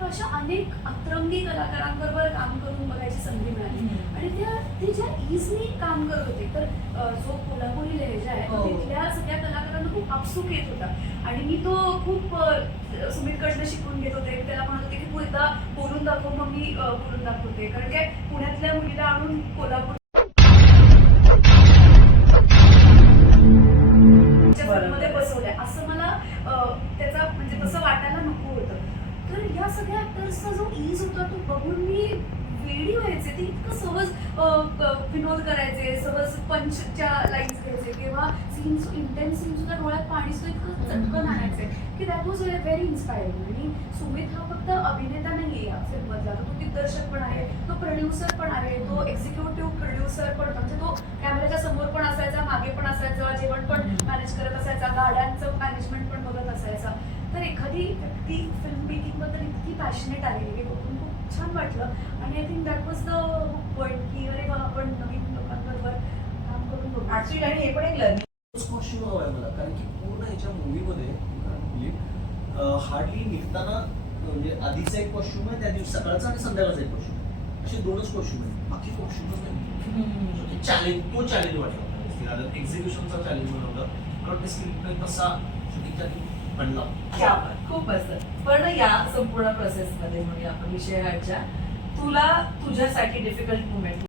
तर अशा अनेक अतरंगी कलाकारांबरोबर काम करून बघायची संधी मिळाली. आणि त्या ते ज्या इझनी काम करत होते तर जो कोल्हापुरी लहेजा आहे हो. तिथल्या सगळ्या कलाकारांना खूप आपसूक येत होता. आणि मी तो खूप सुमितकडनं शिकून घेत होते. त्याला म्हणत होते की तू एकदा बोलून दाखव मग मी बोलून दाखवते. कारण काय पुण्यातल्या मुलीला आणून कोल्हापूरमध्ये बसवलंय. असं मला त्याचा म्हणजे तसं वाटायला नको होतं. तर या सगळ्या ऍक्टर्सचा जो ईज होता तो बघून मी वेडी व्हायचे ते इतकं सहज विनोद करायचे सहज पंचच्या लाईन्स घ्यायचे किंवा सीन्स इंटेन्स सीन सुद्धा डोळ्यात पाणी सुद्धा इतकं चटकन आणायचे की दॅट वॉज व्हेरी इन्स्पायरिंग आणि सुमित हा फक्त अभिनेता नाही आहे या फिल्ममधला तो दिग्दर्शक पण आहे तो प्रोड्युसर पण आहे तो एक्झिक्युटिव्ह प्रोड्युसर पण. म्हणजे तो कॅमेऱ्याच्या समोर पण असायचा मागे पण असायचा जेवण पण मॅनेज करत असायचा गाड्यांचं मॅनेजमेंट पण बघत असायचा. तर एखादी व्यक्ती फिल्म बद्दल इतकी पॅशनेट आहे. हे बघून खूप छान वाटलं. आणि I think that was the point की अरे वा आपण नवीन लोकांबरोबर काम करून बघू. ऍक्च्युली आणि हे पण एक लर्निंग कॉस्ट्युम हवा आहे मला कारण की पूर्ण ह्याच्या मूवीमध्ये हार्डली निघताना म्हणजे आधीचा एक कॉस्ट्युम आहे त्या दिवशी सकाळचा आणि संध्याकाळचा एक कॉस्ट्युम आहे. असे दोनच कॉस्ट्युम आहेत. बाकी कॉस्ट्युमच नाही. चॅलेंज तो चॅलेंज वाटला एक्झिक्युशनचा चॅलेंज बनवलं. कारण ते स्क्रिप्ट तसा. शूटिंगच्या म्हणलं खूप असत पण या संपूर्ण प्रोसेस मध्ये म्हणूया आपण विषयाच्या तुला तुझ्यासाठी डिफिकल्ट मुमेंट